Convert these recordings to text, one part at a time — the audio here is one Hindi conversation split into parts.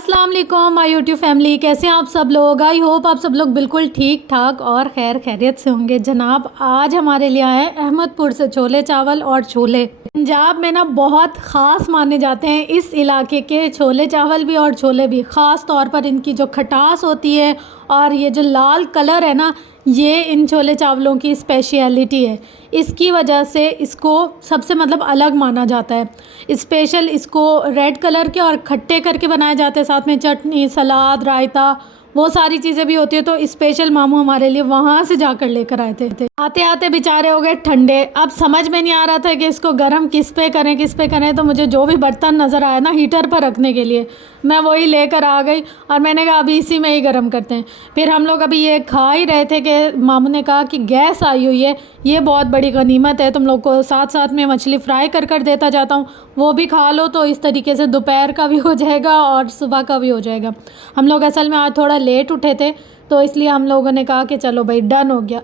अस्सलाम वालेकुम माय यूट्यूब फैमिली, कैसे हैं आप सब लोग। आई होप आप सब लोग बिल्कुल ठीक ठाक और खैर खैरियत से होंगे। जनाब आज हमारे लिए आए अहमदपुर से छोले चावल और छोले। पंजाब में ना बहुत ख़ास माने जाते हैं इस इलाके के छोले चावल भी और छोले भी। ख़ास तौर पर इनकी जो खटास होती है और ये जो लाल कलर है ना, ये इन छोले चावलों की स्पेशलिटी है। इसकी वजह से इसको सबसे मतलब अलग माना जाता है। स्पेशल इसको रेड कलर के और खट्टे करके बनाए जाते हैं, साथ में चटनी, सलाद, रायता, वो सारी चीज़ें भी होती है। तो स्पेशल मामू हमारे लिए वहाँ से जाकर लेकर आए थे। आते आते बेचारे हो गए ठंडे। अब समझ में नहीं आ रहा था कि इसको गर्म किस पे करें। तो मुझे जो भी बर्तन नज़र आया ना हीटर पर रखने के लिए, मैं वही लेकर आ गई और मैंने कहा अभी इसी में ही गर्म करते हैं। फिर हम लोग अभी ये खा ही रहे थे कि मामू ने कहा कि गैस आई हुई है, ये बहुत बड़ी गनीमत है, तुम लोग को साथ साथ में मछली फ्राई कर देता जाता हूँ, वो भी खा लो। तो इस तरीके से दोपहर का भी हो जाएगा और सुबह का भी हो जाएगा। हम लोग असल में आज थोड़ा लेट उठे थे, तो इसलिए हम लोगों ने कहा कि चलो भाई डन हो गया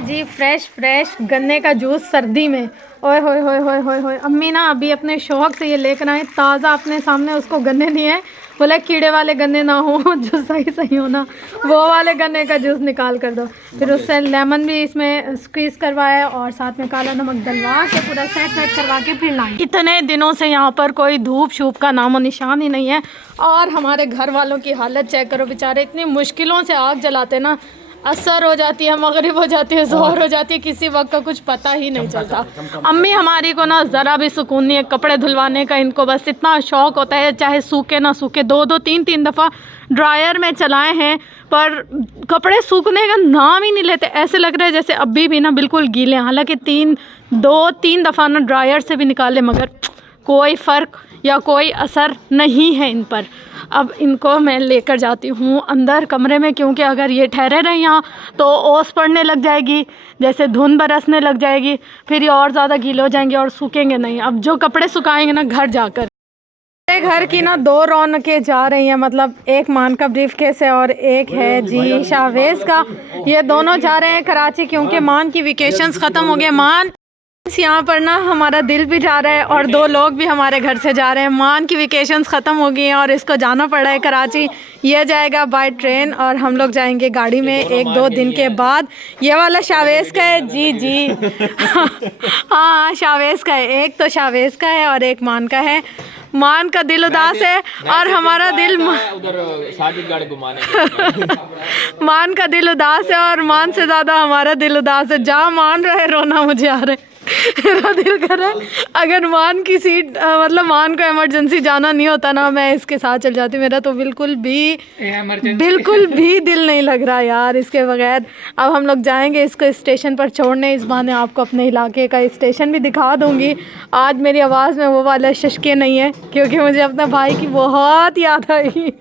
जी। फ्रेश गन्ने का जूस सर्दी में, ओए होए होए होए होए होए। अम्मी ना अभी अपने शौक से ये लेकर आए ताज़ा, अपने सामने उसको गन्ने नहीं है, बोले कीड़े वाले गन्ने ना हो, जो सही हो ना, वो वाले गन्ने का जूस निकाल कर दो। फिर उससे लेमन भी इसमें स्क्वीज़ करवाया और साथ में काला नमक डलवा के पूरा सेट करवा के फिर लाए। इतने दिनों से यहाँ पर कोई धूप शूप का नामो निशान ही नहीं है। और हमारे घर वालों की हालत चेक करो, बेचारे इतनी मुश्किलों से आग जलाते ना, असर हो जाती है, मगरिब हो जाती है, जोहर हो जाती है, किसी वक्त का कुछ पता ही नहीं चलता। अम्मी हमारी को ना ज़रा भी सुकून नहीं है कपड़े धुलवाने का। इनको बस इतना शौक़ होता है, चाहे सूखे ना सूखे, दो तीन दफ़ा ड्रायर में चलाए हैं, पर कपड़े सूखने का नाम ही नहीं लेते। ऐसे लग रहा है जैसे अभी भी ना बिल्कुल गीले हैं, हालांकि दो तीन दफ़ा ना ड्रायर से भी निकाले, मगर कोई फ़र्क या कोई असर नहीं है इन पर। अब इनको मैं लेकर जाती हूँ अंदर कमरे में, क्योंकि अगर ये ठहरे रहे यहाँ तो ओस पड़ने लग जाएगी, जैसे धुंध बरसने लग जाएगी, फिर ये और ज़्यादा गीले हो जाएंगे और सूखेंगे नहीं। अब जो कपड़े सुखाएंगे ना घर जाकर। मेरे घर की ना दो रौनकें जा रही हैं, मतलब एक मान का ब्रीफकेस है और एक है जी शावेज़ का। ये दोनों जा रहे हैं कराची, क्योंकि मान की वेकेशंस ख़त्म हो गए। मान यहाँ पर ना हमारा दिल भी जा रहा है और दो लोग भी हमारे घर से जा रहे हैं। मान की वेकेशंस ख़त्म हो गई हैं और इसको जाना पड़ा है कराची। ये जाएगा बाय ट्रेन और हम लोग जाएंगे गाड़ी में 1-2 दिन के बाद। ये वाला शावेज़ का है जी हाँ शावेज़ का है, एक तो शावेज़ का है और एक मान का है। मान का दिल उदास है और हमारा दिल मान का दिल उदास है और मान से ज़्यादा हमारा दिल उदास है। जहाँ मान रहा है रोना मुझे आ रहा है। मेरा दिल कर रहा है अगर मान की सीट मतलब मान को इमरजेंसी जाना नहीं होता ना, मैं इसके साथ चल जाती। मेरा तो बिल्कुल भी दिल नहीं लग रहा यार इसके बगैर। अब हम लोग जाएंगे इसको स्टेशन पर छोड़ने। इस बहाने आपको अपने इलाके का स्टेशन भी दिखा दूंगी। आज मेरी आवाज़ में वो वाला शशके नहीं है, क्योंकि मुझे अपने भाई की बहुत याद आई।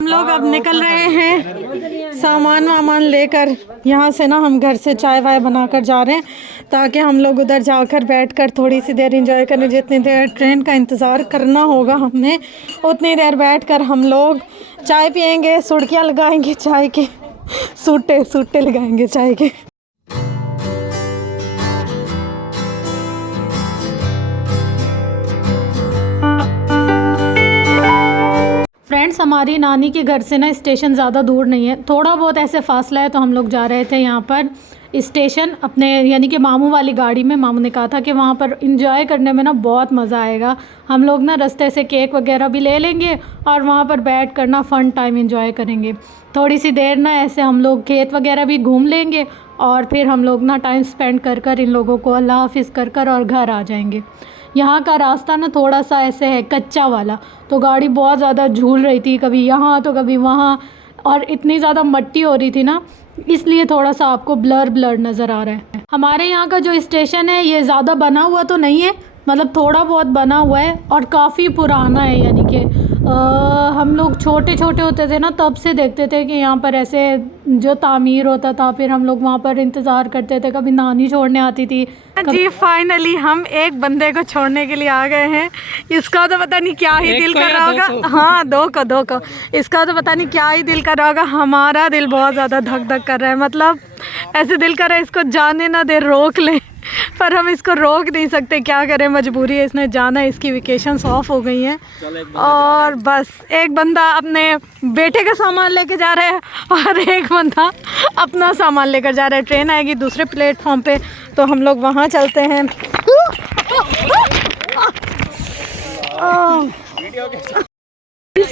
हम लोग अब निकल रहे हैं सामान वामान लेकर। यहाँ से ना हम घर से चाय वाय बनाकर जा रहे हैं, ताकि हम लोग उधर जाकर बैठकर थोड़ी सी देर एंजॉय करें। जितनी देर ट्रेन का इंतज़ार करना होगा हमने, उतनी देर बैठकर हम लोग चाय पियेंगे, सुर्खियाँ लगाएंगे चाय के, सूटे लगाएंगे चाय के। फ्रेंड्स, हमारी नानी के घर से ना स्टेशन ज़्यादा दूर नहीं है, थोड़ा बहुत ऐसे फासला है। तो हम लोग जा रहे थे यहाँ पर स्टेशन अपने, यानी कि मामू वाली गाड़ी में। मामू ने कहा था कि वहाँ पर इंजॉय करने में ना बहुत मज़ा आएगा। हम लोग ना रास्ते से केक वगैरह भी ले लेंगे और वहाँ पर बैठ कर ना फ़न टाइम इंजॉय करेंगे। थोड़ी सी देर ना ऐसे हम लोग खेत वगैरह भी घूम लेंगे और फिर हम लोग ना टाइम स्पेंड कर इन लोगों को अल्लाह हाफिज़ कर और घर आ जाएंगे। यहाँ का रास्ता ना थोड़ा सा ऐसे है कच्चा वाला, तो गाड़ी बहुत ज़्यादा झूल रही थी, कभी यहाँ तो कभी वहाँ, और इतनी ज़्यादा मट्टी हो रही थी ना, इसलिए थोड़ा सा आपको ब्लर नज़र आ रहा है। हमारे यहाँ का जो स्टेशन है ये ज़्यादा बना हुआ तो नहीं है, मतलब थोड़ा बहुत बना हुआ है और काफ़ी पुराना है। यानी कि हम लोग छोटे होते थे ना, तब से देखते थे कि यहाँ पर ऐसे जो तामीर होता था, फिर हम लोग वहाँ पर इंतज़ार करते थे, कभी नानी छोड़ने आती थी। जी फाइनली हम एक बंदे को छोड़ने के लिए आ गए हैं। इसका तो पता नहीं क्या ही दिल कर रहा होगा। हाँ, दो को इसका तो पता नहीं क्या ही दिल कर रहा होगा। हमारा दिल बहुत ज़्यादा धक कर रहा है, मतलब ऐसे दिल कर रहा है इसको जाने ना दे, रोक ले। पर हम इसको रोक नहीं सकते, क्या करें, मजबूरी है, इसने जाना है, इसकी वेकेशंस ऑफ हो गई हैं। और बस एक बंदा अपने बेटे का सामान लेके जा रहा है और एक बंदा अपना सामान लेकर जा रहा है। ट्रेन आएगी दूसरे प्लेटफॉर्म पे, तो हम लोग वहाँ चलते हैं।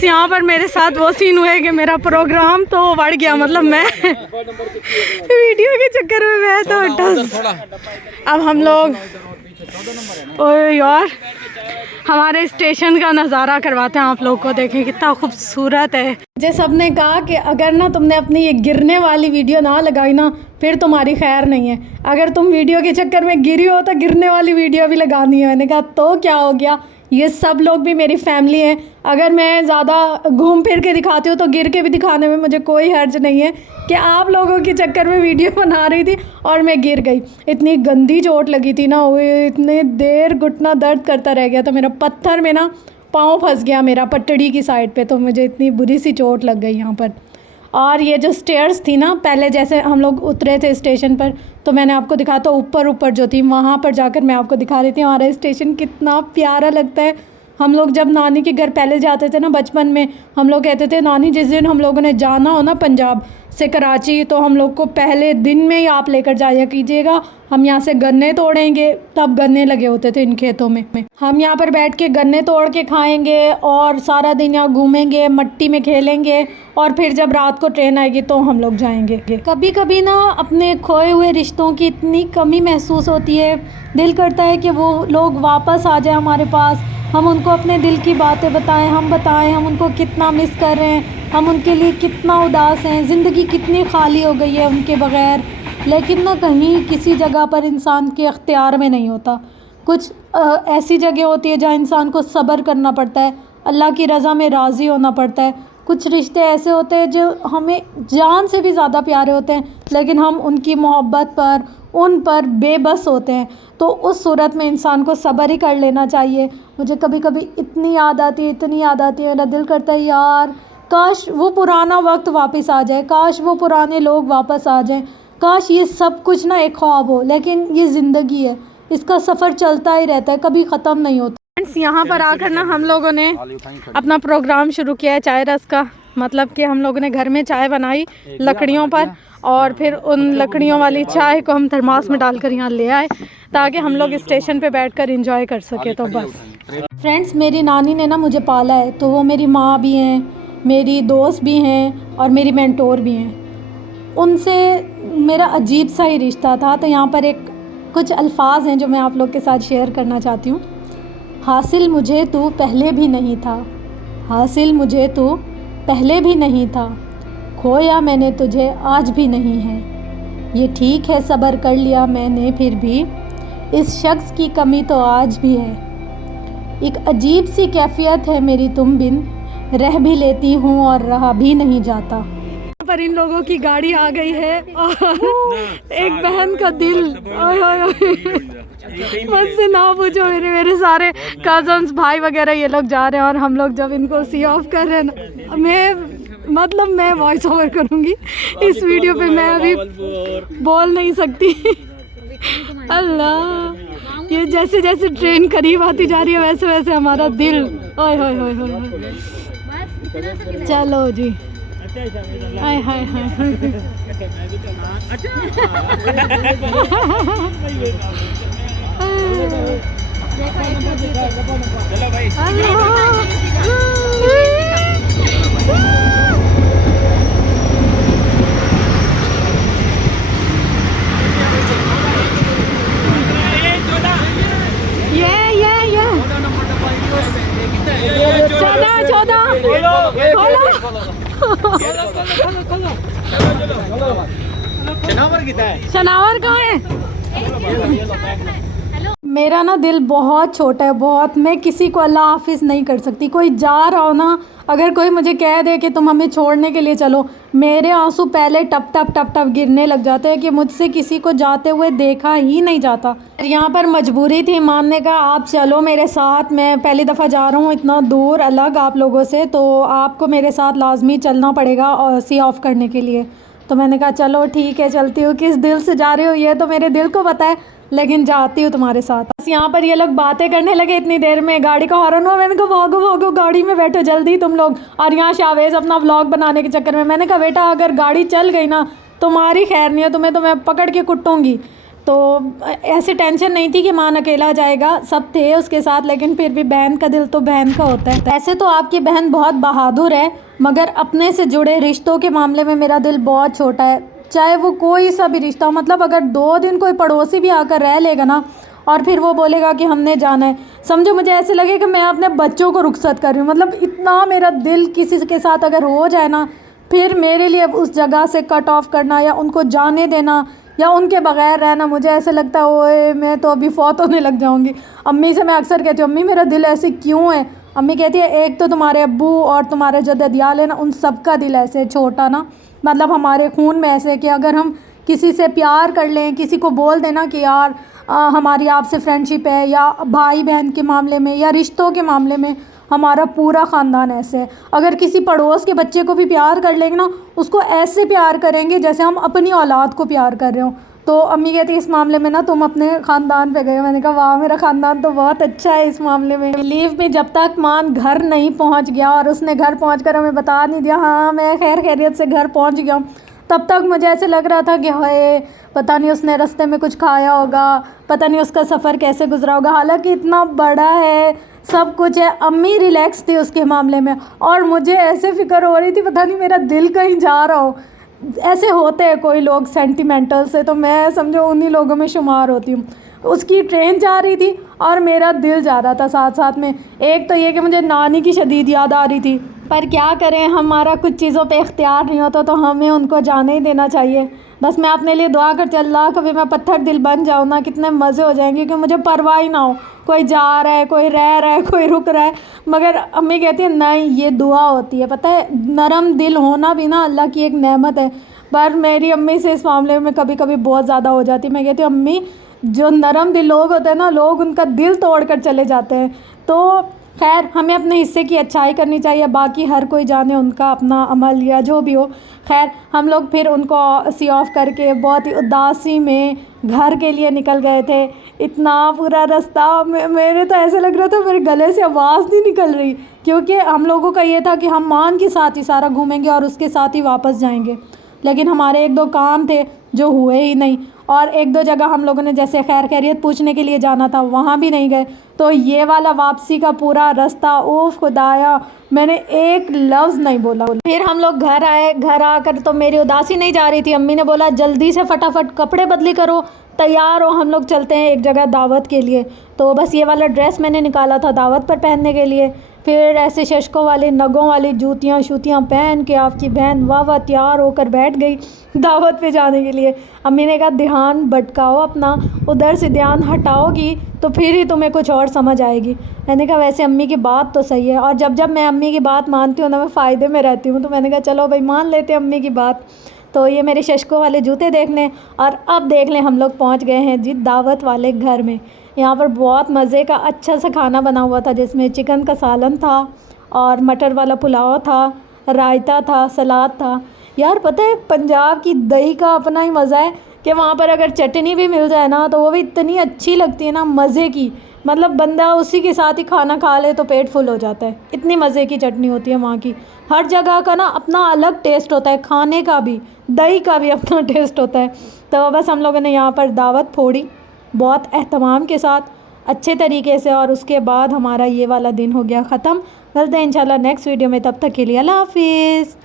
यहाँ पर मेरे साथ वो सीन हुआ है कि मेरा प्रोग्राम तो बढ़ गया, मतलब मैं वीडियो के चक्कर में मैं तो अब हम लोग ओए यार हमारे स्टेशन का नज़ारा करवाते हैं आप लोग को, देखें कितना खूबसूरत है। मुझे सबने कहा कि अगर ना तुमने अपनी ये गिरने वाली वीडियो ना लगाई ना फिर तुम्हारी खैर नहीं है, अगर तुम वीडियो के चक्कर में गिरी हो तो गिरने वाली वीडियो भी लगानी है। मैंने कहा तो क्या हो गया, ये सब लोग भी मेरी फैमिली है, अगर मैं ज़्यादा घूम फिर के दिखाती हूँ तो गिर के भी दिखाने में मुझे कोई हर्ज नहीं है कि आप लोगों के चक्कर में वीडियो बना रही थी और मैं गिर गई। इतनी गंदी चोट लगी थी ना, वो इतने देर घुटना दर्द करता रह गया था मेरा, पत्थर में ना पाँव फंस गया मेरा पटड़ी की साइड पे, तो मुझे इतनी बुरी सी चोट लग गई यहाँ पर। और ये जो स्टेयर्स थी ना, पहले जैसे हम लोग उतरे थे स्टेशन पर तो मैंने आपको दिखाया, तो ऊपर जो थी वहाँ पर जाकर मैं आपको दिखा रही थी हमारा स्टेशन कितना प्यारा लगता है। हम लोग जब नानी के घर पहले जाते थे ना बचपन में, हम लोग कहते थे नानी जिस दिन हम लोगों ने जाना हो ना पंजाब से कराची, तो हम लोग को पहले दिन में ही आप लेकर जाया कीजिएगा, हम यहाँ से गन्ने तोड़ेंगे। तब गन्ने लगे होते थे इन खेतों में, हम यहाँ पर बैठ के गन्ने तोड़ के खाएंगे और सारा दिन यहाँ घूमेंगे, मट्टी में खेलेंगे, और फिर जब रात को ट्रेन आएगी तो हम लोग जाएंगे। कभी कभी ना अपने खोए हुए रिश्तों की इतनी कमी महसूस होती है, दिल करता है कि वो लोग वापस आ जाए हमारे पास, हम उनको अपने दिल की बातें बताएं, हम बताएं हम उनको कितना मिस कर रहे हैं, हम उनके लिए कितना उदास हैं, ज़िंदगी कितनी खाली हो गई है उनके बग़ैर। लेकिन ना कहीं किसी जगह पर इंसान के अख्तियार में नहीं होता, कुछ ऐसी जगह होती है जहाँ इंसान को सब्र करना पड़ता है, अल्लाह की रज़ा में राज़ी होना पड़ता है। कुछ रिश्ते ऐसे होते हैं जो हमें जान से भी ज़्यादा प्यारे होते हैं, लेकिन हम उनकी मोहब्बत पर उन पर बेबस होते हैं, तो उस सूरत में इंसान को सब्र ही कर लेना चाहिए। मुझे कभी कभी इतनी याद आती है, इतनी याद आती है, मेरा दिल करता है यार काश वो पुराना वक्त वापस आ जाए, काश वो पुराने लोग वापस आ जाएं, काश ये सब कुछ ना एक ख्वाब हो। लेकिन ये ज़िंदगी है, इसका सफ़र चलता ही रहता है, कभी ख़त्म नहीं होता। फ्रेंड्स यहाँ पर आकर ना हम लोगों ने अपना प्रोग्राम शुरू किया है चाय रस का, मतलब कि हम लोगों ने घर में चाय बनाई लकड़ियों पर, और फिर उन लकड़ियों वाली चाय को हम थर्मास में डालकर यहाँ ले आए ताकि हम लोग स्टेशन पे बैठकर एंजॉय कर सके। तो बस फ्रेंड्स मेरी नानी ने ना मुझे पाला है, तो वो मेरी माँ भी हैं, मेरी दोस्त भी हैं और मेरी मेंटोर भी हैं। उनसे मेरा अजीब सा ही रिश्ता था। तो यहाँ पर एक कुछ अल्फाज हैं जो मैं आप लोग के साथ शेयर करना चाहती हूँ। हासिल मुझे तू पहले भी नहीं था, हासिल मुझे तू पहले भी नहीं था, खोया मैंने तुझे आज भी नहीं है। ये ठीक है सब्र कर लिया मैंने फिर भी, इस शख्स की कमी तो आज भी है। एक अजीब सी कैफियत है मेरी तुम बिन, रह भी लेती हूँ और रहा भी नहीं जाता। पर इन लोगों की गाड़ी आ गई है और एक बहन का दिल, मुझसे ना पूछो, मेरे सारे कजन्स भाई वगैरह ये लोग जा रहे हैं और हम लोग जब इनको सी ऑफ कर रहे हैं ना, मैं वॉइस ओवर करूँगी इस वीडियो पे, मैं अभी बोल नहीं सकती। अल्लाह, ये जैसे जैसे ट्रेन करीब आती जा रही है वैसे वैसे हमारा दिल, ओए होए होए होए। चलो जी, हाय हाय हाय। चलो भाई, शनावर कहाँ है? मेरा ना दिल बहुत छोटा है, बहुत, मैं किसी को अल्लाह हाफिज़ नहीं कर सकती। कोई जा रहा हो ना, अगर कोई मुझे कह दे कि तुम हमें छोड़ने के लिए चलो, मेरे आंसू पहले टप टप टप टप गिरने लग जाते हैं कि मुझसे किसी को जाते हुए देखा ही नहीं जाता। यहाँ पर मजबूरी थी मानने का, आप चलो मेरे साथ, मैं पहली दफ़ा जा रहा हूँ इतना दूर अलग आप लोगों से, तो आपको मेरे साथ लाजमी चलना पड़ेगा और सी ऑफ़ करने के लिए। तो मैंने कहा चलो ठीक है चलती हूँ। किस दिल से जा रही हो ये तो मेरे दिल को पता है, लेकिन जाती हूँ तुम्हारे साथ। बस यहाँ पर ये लोग बातें करने लगे, इतनी देर में गाड़ी का हॉर्न हुआ। मैंने कहा भागो भागो, गाड़ी में बैठो जल्दी तुम लोग। और यहाँ शावेज़ अपना व्लॉग बनाने के चक्कर में, मैंने कहा बेटा अगर गाड़ी चल गई ना तुम्हारी खैर नहीं है, तुम्हें तो मैं पकड़ के कुटूँगी। तो ऐसी टेंशन नहीं थी कि मान अकेला जाएगा, सब थे उसके साथ, लेकिन फिर भी बहन का दिल तो बहन का होता है। ऐसे तो आपकी बहन बहुत बहादुर है, मगर अपने से जुड़े रिश्तों के मामले में मेरा दिल बहुत छोटा है। चाहे वो कोई सा भी रिश्ता हो, मतलब अगर 2 दिन कोई पड़ोसी भी आकर रह लेगा ना और फिर वो बोलेगा कि हमने जाना है, समझो मुझे ऐसे लगे कि मैं अपने बच्चों को रुखसत कर रही हूँ। मतलब इतना मेरा दिल किसी के साथ अगर हो जाए ना, फिर मेरे लिए उस जगह से कट ऑफ करना या उनको जाने देना या उनके बगैर रहना, मुझे ऐसे लगता है ओए मैं तो अभी फौत होने लग जाऊंगी। अम्मी से मैं अक्सर कहती हूँ अम्मी मेरा दिल ऐसे क्यों है। अम्मी कहती है एक तो तुम्हारे अब्बू और तुम्हारे जो ददियाल है ना, उन सब का दिल ऐसे छोटा ना, मतलब हमारे खून में ऐसे कि अगर हम किसी से प्यार कर लें, किसी को बोल देना कि यार हमारी आपसे फ्रेंडशिप है, या भाई बहन के मामले में या रिश्तों के मामले में हमारा पूरा ख़ानदान ऐसे है। अगर किसी पड़ोस के बच्चे को भी प्यार कर लेंगे ना, उसको ऐसे प्यार करेंगे जैसे हम अपनी औलाद को प्यार कर रहे हो। तो अम्मी कहती है इस मामले में ना तुम अपने ख़ानदान पे गए। मैंने कहा वाह मेरा ख़ानदान तो बहुत अच्छा है इस मामले में। बिलीव में जब तक मान घर नहीं पहुंच गया और उसने घर पहुंचकर हमें बता नहीं दिया हाँ मैं खैर खैरियत से घर पहुंच गया हूँ, तब तक मुझे ऐसे लग रहा था कि हाय पता नहीं उसने रास्ते में कुछ खाया होगा, पता नहीं उसका सफ़र कैसे गुजरा होगा। हालांकि इतना बड़ा है, सब कुछ है। अम्मी रिलैक्स थी उसके मामले में और मुझे ऐसे फ़िक्र हो रही थी पता नहीं मेरा दिल कहीं जा रहा हो। ऐसे होते हैं कोई लोग सेंटिमेंटल से, तो मैं समझो उन्हीं लोगों में शुमार होती हूँ। उसकी ट्रेन जा रही थी और मेरा दिल जा रहा था साथ साथ में। एक तो ये कि मुझे नानी की शदीद याद आ रही थी, पर क्या करें हमारा कुछ चीज़ों पे इख्तियार नहीं होता, तो हमें उनको जाने ही देना चाहिए। बस मैं अपने लिए दुआ कर अल्लाह कभी मैं पत्थर दिल बन जाऊँ ना, कितने मज़े हो जाएंगे कि मुझे परवाह ही ना हो कोई जा रहा है, कोई रह रहा है, कोई रुक रहा है। मगर अम्मी कहती है नहीं ये दुआ होती है, पता है नरम दिल होना भी ना अल्लाह की एक नेमत है। पर मेरी अम्मी से इस मामले में कभी कभी बहुत ज़्यादा हो जाती है। मैं कहती हूँ अम्मी जो नरम दिल लोग होते हैं ना, लोग उनका दिल तोड़ कर चले जाते हैं। तो खैर हमें अपने हिस्से की अच्छाई करनी चाहिए, बाकी हर कोई जाने उनका अपना अमल या जो भी हो। खैर हम लोग फिर उनको सी ऑफ करके बहुत ही उदासी में घर के लिए निकल गए थे। इतना पूरा रास्ता मेरे तो ऐसे लग रहा था मेरे गले से आवाज़ नहीं निकल रही, क्योंकि हम लोगों का ये था कि हम मान के साथ ही सारा घूमेंगे और उसके साथ ही वापस जाएंगे। लेकिन हमारे 1-2 काम थे जो हुए ही नहीं, और 1-2 जगह हम लोगों ने जैसे खैर खैरियत पूछने के लिए जाना था वहाँ भी नहीं गए। तो ये वाला वापसी का पूरा रास्ता ओफ खुदाया मैंने एक लफ्ज़ नहीं बोला। फिर हम लोग घर आए, घर आकर तो मेरी उदासी नहीं जा रही थी। अम्मी ने बोला जल्दी से फटाफट कपड़े बदली करो, तैयार हो, हम लोग चलते हैं एक जगह दावत के लिए। तो बस ये वाला ड्रेस मैंने निकाला था दावत पर पहनने के लिए। फिर ऐसे शशकों वाली नगों वाली जूतियाँ शूतियाँ पहन के आपकी बहन वाह वाह तैयार होकर बैठ गई दावत पे जाने के लिए। अम्मी ने कहा ध्यान भटकाओ अपना, उधर से ध्यान हटाओगी तो फिर ही तुम्हें कुछ और समझ आएगी। मैंने कहा वैसे अम्मी की बात तो सही है, और जब जब मैं अम्मी की बात मानती हूँ ना मैं फ़ायदे में रहती हूँ। तो मैंने कहा चलो भाई मान लेते हैं अम्मी की बात। तो ये मेरे शशकों वाले जूते देख लें, और अब देख लें हम लोग पहुँच गए हैं जी दावत वाले घर में। यहाँ पर बहुत मज़े का अच्छा सा खाना बना हुआ था, जिसमें चिकन का सालन था और मटर वाला पुलाव था, रायता था, सलाद था। यार पता है पंजाब की दही का अपना ही मज़ा है कि वहाँ पर अगर चटनी भी मिल जाए ना तो वो भी इतनी अच्छी लगती है ना, मज़े की। मतलब बंदा उसी के साथ ही खाना खा ले तो पेट फुल हो जाता है, इतनी मज़े की चटनी होती है वहाँ की। हर जगह का ना अपना अलग टेस्ट होता है, खाने का भी दही का भी अपना टेस्ट होता है। तो बस हम लोगों ने यहाँ पर दावत फोड़ी बहुत एहतमाम के साथ, अच्छे तरीके से, और उसके बाद हमारा ये वाला दिन हो गया ख़त्म। मिलते हैं इंशाल्लाह नेक्स्ट वीडियो में, तब तक के लिए अल्लाह हाफिज़।